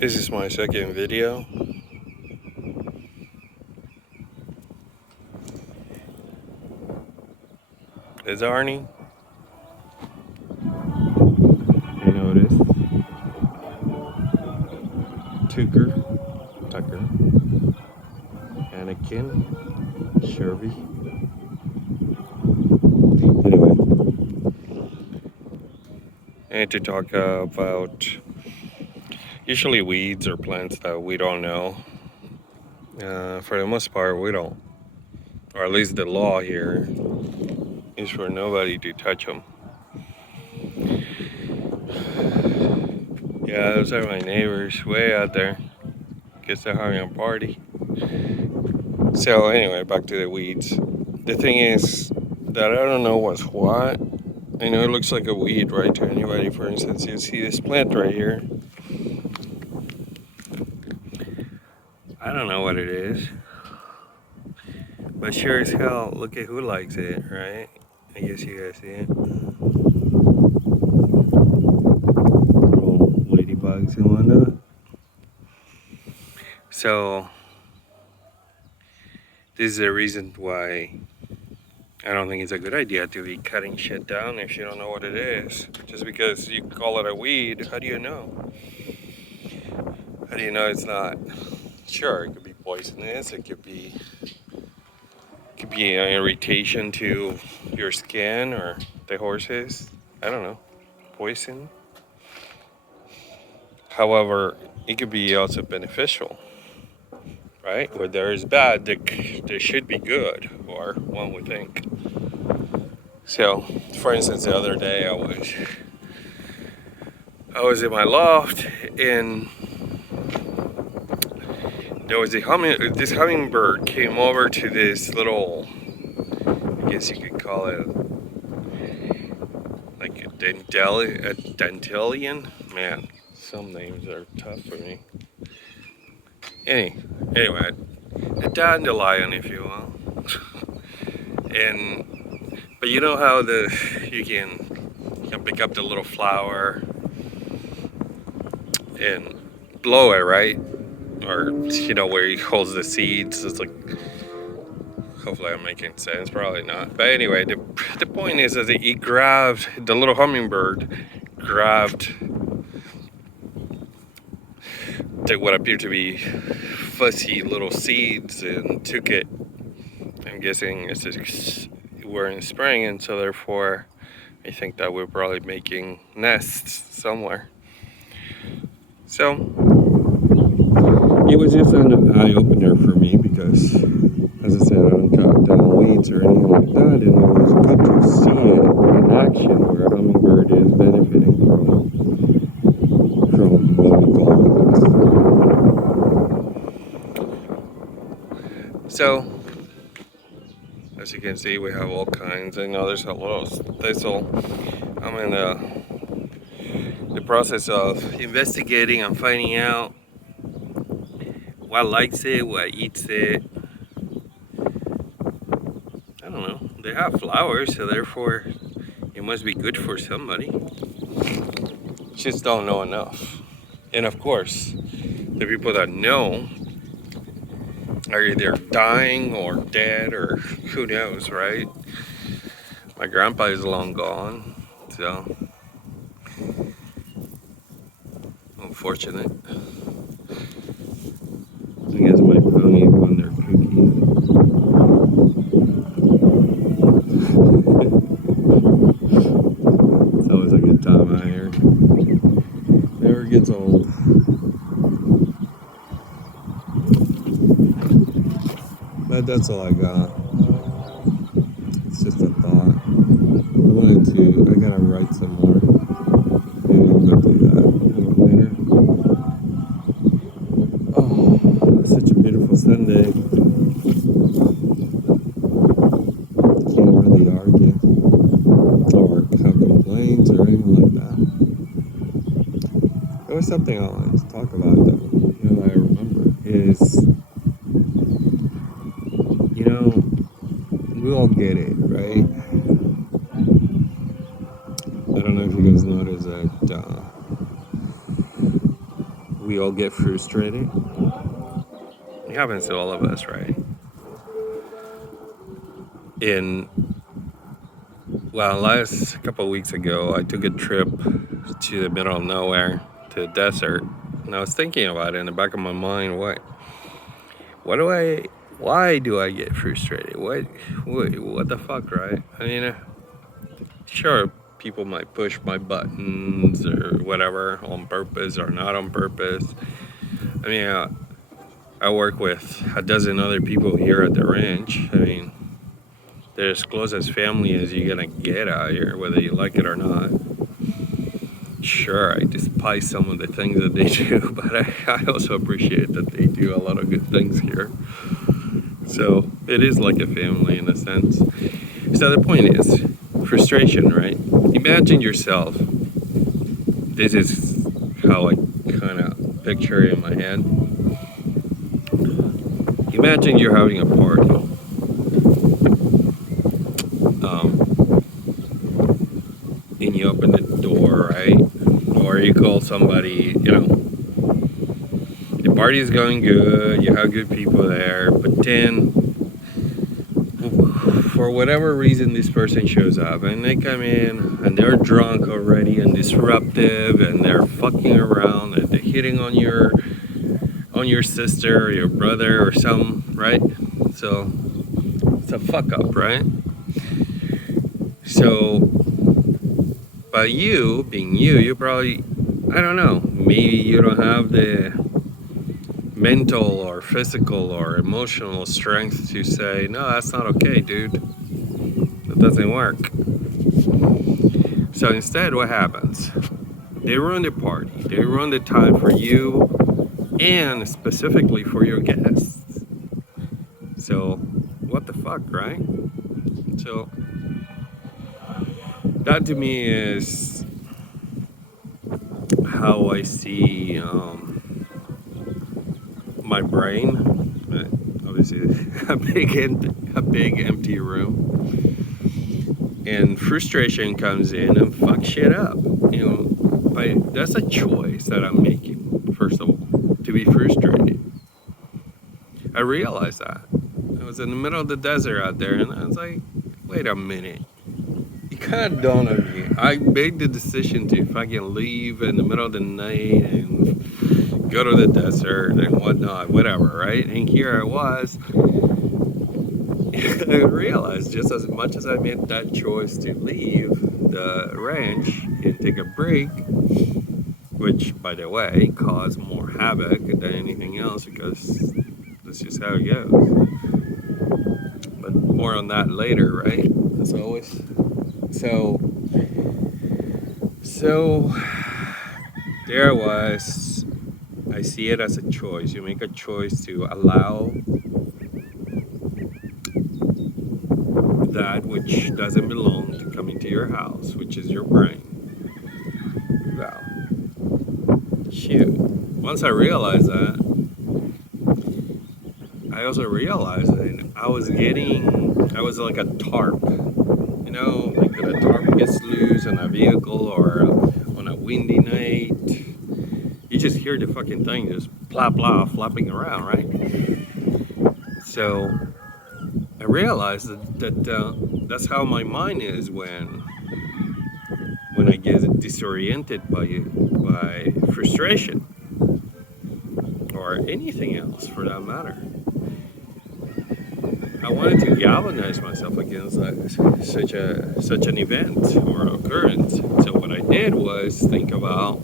This is my second video. It's Arnie. You notice Tucker, Anakin, Shervy. Anyway, I need to talk about usually weeds or plants that we don't know. For the most part, we don't, or at least the law here is for nobody to touch them. Yeah, those are my neighbors way out there. Guess they're having a party. So anyway, back to the weeds. The thing is that I don't know what's what. I know it looks like a weed, right, to anybody. For instance, you see this plant right here. I don't know what it is. But sure as hell, look at who likes it, right? I guess you guys see it. Little ladybugs and whatnot. So, this is the reason why I don't think it's a good idea to be cutting shit down if you don't know what it is. Just because you call it a weed, how do you know? How do you know it's not? Sure, it could be poisonous. It could be an irritation to your skin or the horses. I don't know. Poison. However, it could be also beneficial, right? Where there is bad, there should be good, or one would think. So, for instance, the other day I was in my loft and there was this hummingbird came over to this little, I guess you could call it like a dentalian. Man, some names are tough for me. Anyway, a dandelion, if you will. But you know how you can pick up the little flower and blow it, right? Or where he holds the seeds. It's like, hopefully I'm making sense, probably not. But anyway, the point is that the little hummingbird grabbed what appeared to be fuzzy little seeds and took it. I'm guessing we're in spring, and so therefore I think that we're probably making nests somewhere. So it was just an eye-opener for me because, as I said, I don't cut down weeds or anything like that, and it was good to see it in action where a hummingbird is benefiting from what we call weeds. So, as you can see, we have all kinds. I know there's a little thistle. I'm in the process of investigating and finding out what likes it, what eats it. I don't know. They have flowers, so therefore it must be good for somebody. Just don't know enough. And of course, the people that know are either dying or dead or who knows, right? My grandpa is long gone, so unfortunate. I guess my ponies on their cookies. It's always a good time out here. Never gets old. But that's all I got. It's just a thought. I gotta write some more. Maybe I'll go do that a little later. Oh, it's such a beautiful Sunday. Can't really argue or have complaints or anything like that. There was something I wanted to talk about that I remember is, we all get it, right? I don't know if you guys noticed that we all get frustrated. It happens to all of us, right? Last couple of weeks ago, I took a trip to the middle of nowhere, to the desert, and I was thinking about it in the back of my mind. Why do I get frustrated? What the fuck, right? I mean, sure, people might push my buttons or whatever on purpose or not on purpose. I mean, I work with a dozen other people here at the ranch. I mean, they're as close as family as you're gonna get out here, whether you like it or not. Sure, I despise some of the things that they do, but I also appreciate that they do a lot of good things here. So it is like a family in a sense. So the point is frustration, right? Imagine yourself. This is how I kind of picture it in my head. Imagine you're having a party. And you open the door, right? Or you call somebody, the party's going good, you have good people there, but then for whatever reason this person shows up and they come in and they're drunk already and disruptive and they're fucking around and they're hitting on your sister or your brother or something, right? So it's a fuck up, right? So but you, being you probably, I don't know, maybe you don't have the mental or physical or emotional strength to say, no, that's not okay, dude. That doesn't work. So instead, what happens? They ruin the party. They ruin the time for you and specifically for your guests. So, what the fuck, right? So, that to me is how I see my brain. Obviously, a big empty room, and frustration comes in and fucks shit up. That's a choice that I'm making. First of all, to be frustrated. I realized that I was in the middle of the desert out there, and I was like, wait a minute. Kind of dawned on me. I made the decision to fucking leave in the middle of the night and go to the desert and whatnot, whatever, right? And here I was. I realized just as much as I made that choice to leave the ranch and take a break, which, by the way, caused more havoc than anything else because that's just how it goes. But more on that later, right? As always. So there I was. I see it as a choice. You make a choice to allow that which doesn't belong to come into your house, which is your brain. Well, shoot. Once I realized that, I also realized that I was like a tarp. Like when a tarp gets loose on a vehicle or on a windy night, you just hear the fucking thing just blah blah flapping around, right? So I realized that that's how my mind is when I get disoriented by frustration or anything else for that matter. I wanted to galvanize myself against such an event or occurrence. So what I did was think about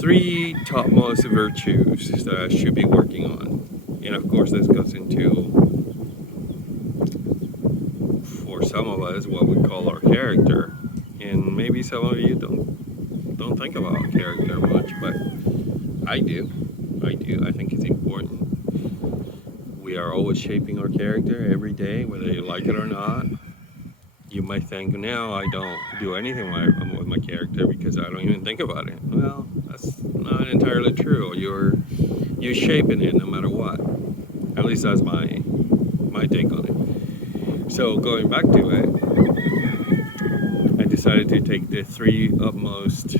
3 topmost virtues that I should be working on. And of course this goes into, for some of us, what we call our character. And maybe some of you don't think about character much, but I do. I think it's important. We are always shaping our character every day, whether you like it or not. You might think, no, I don't do anything with my character because I don't even think about it. Well, that's not entirely true. You're shaping it no matter what. At least that's my take on it. So going back to it, I decided to take the 3 utmost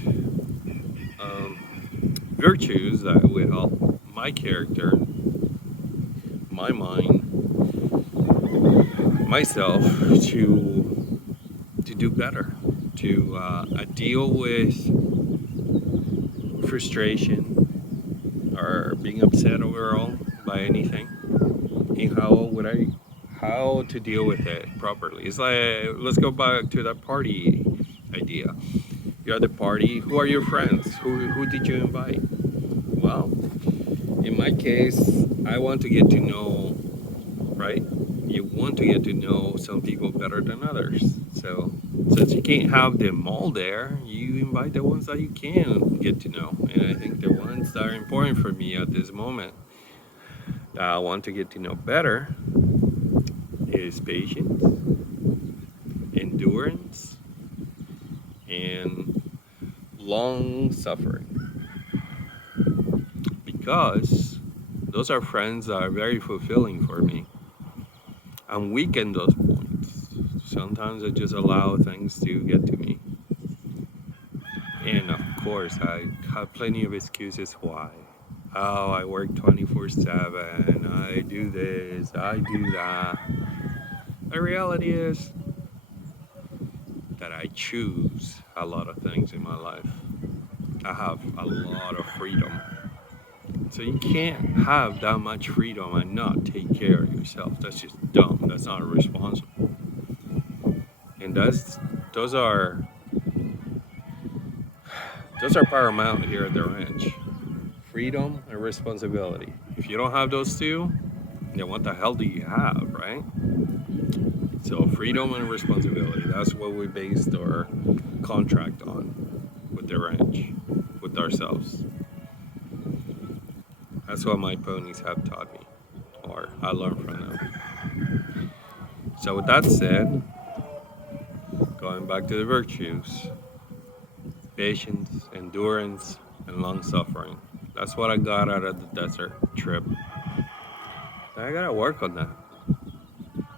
virtues that will help my character, my mind, myself to do better, to deal with frustration or being upset overall by anything, and how to deal with it properly. It's like, let's go back to that party idea. You're at the party. Who are your friends? Who did you invite? Well, in my case, I want to get to know, right? You want to get to know some people better than others. So since you can't have them all there, you invite the ones that you can get to know. And I think the ones that are important for me at this moment that I want to get to know better is patience, endurance, and long suffering. Because those are friends that are very fulfilling for me. I'm weak in those points. Sometimes I just allow things to get to me. And of course, I have plenty of excuses why. Oh, I work 24/7, I do this, I do that. The reality is that I choose a lot of things in my life. I have a lot of freedom. So you can't have that much freedom and not take care of yourself. That's just dumb. That's not responsible. And those are paramount here at the ranch. Freedom and responsibility. If you don't have those two, then what the hell do you have, right? So freedom and responsibility, that's what we based our contract on with the ranch, with ourselves. That's what my ponies have taught me, or I learned from them. So with that said, going back to the virtues, patience, endurance, and long suffering. That's what I got out of the desert trip. I gotta work on that.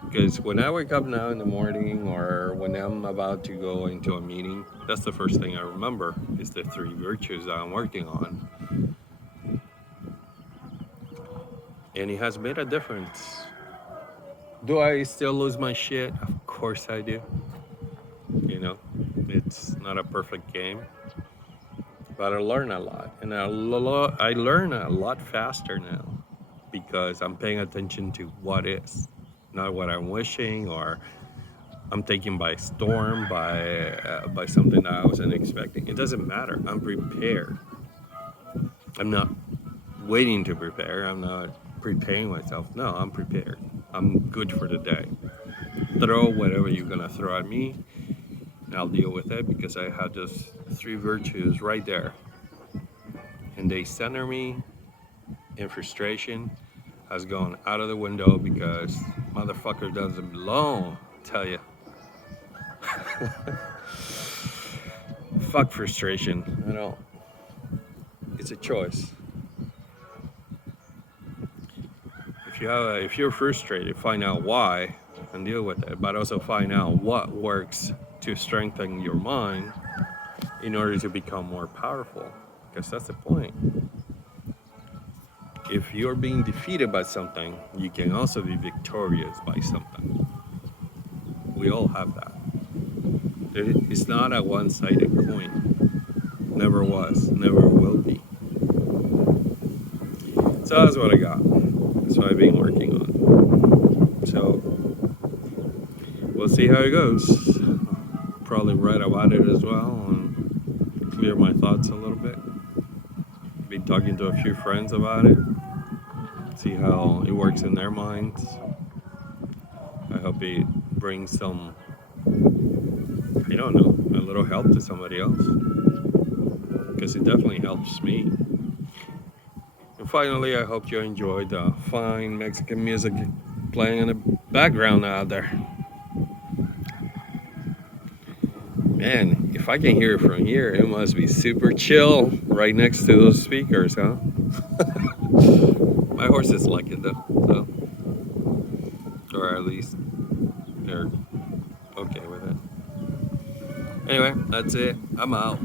Because when I wake up now in the morning or when I'm about to go into a meeting, that's the first thing I remember is the three virtues that I'm working on. And it has made a difference. Do I still lose my shit? Of course I do. You know, it's not a perfect game. But I learn a lot. And I learn a lot faster now because I'm paying attention to what is, not what I'm wishing or I'm taken by storm by something that I wasn't expecting. It doesn't matter. I'm prepared. I'm not waiting to prepare. I'm not preparing myself. No, I'm prepared. I'm good for the day. Throw whatever you're gonna throw at me, and I'll deal with it because I have those three virtues right there, and they center me. And frustration has gone out of the window because motherfucker doesn't belong. Tell you. Fuck frustration. I don't. It's a choice. If you're frustrated, find out why and deal with it. But also find out what works to strengthen your mind in order to become more powerful. Because that's the point. If you're being defeated by something, you can also be victorious by something. We all have that. It's not a one-sided coin. Never was, never will be. So that's what I got. That's what I've been working on. So we'll see how it goes. Probably write about it as well and clear my thoughts a little bit. Been talking to a few friends about it. See how it works in their minds. I hope it brings some, I don't know, a little help to somebody else. Because it definitely helps me. And finally, I hope you enjoyed the fine Mexican music playing in the background out there. Man, if I can hear it from here, it must be super chill right next to those speakers, huh? My horses like it though, so. Or at least they're okay with it. Anyway, that's it. I'm out.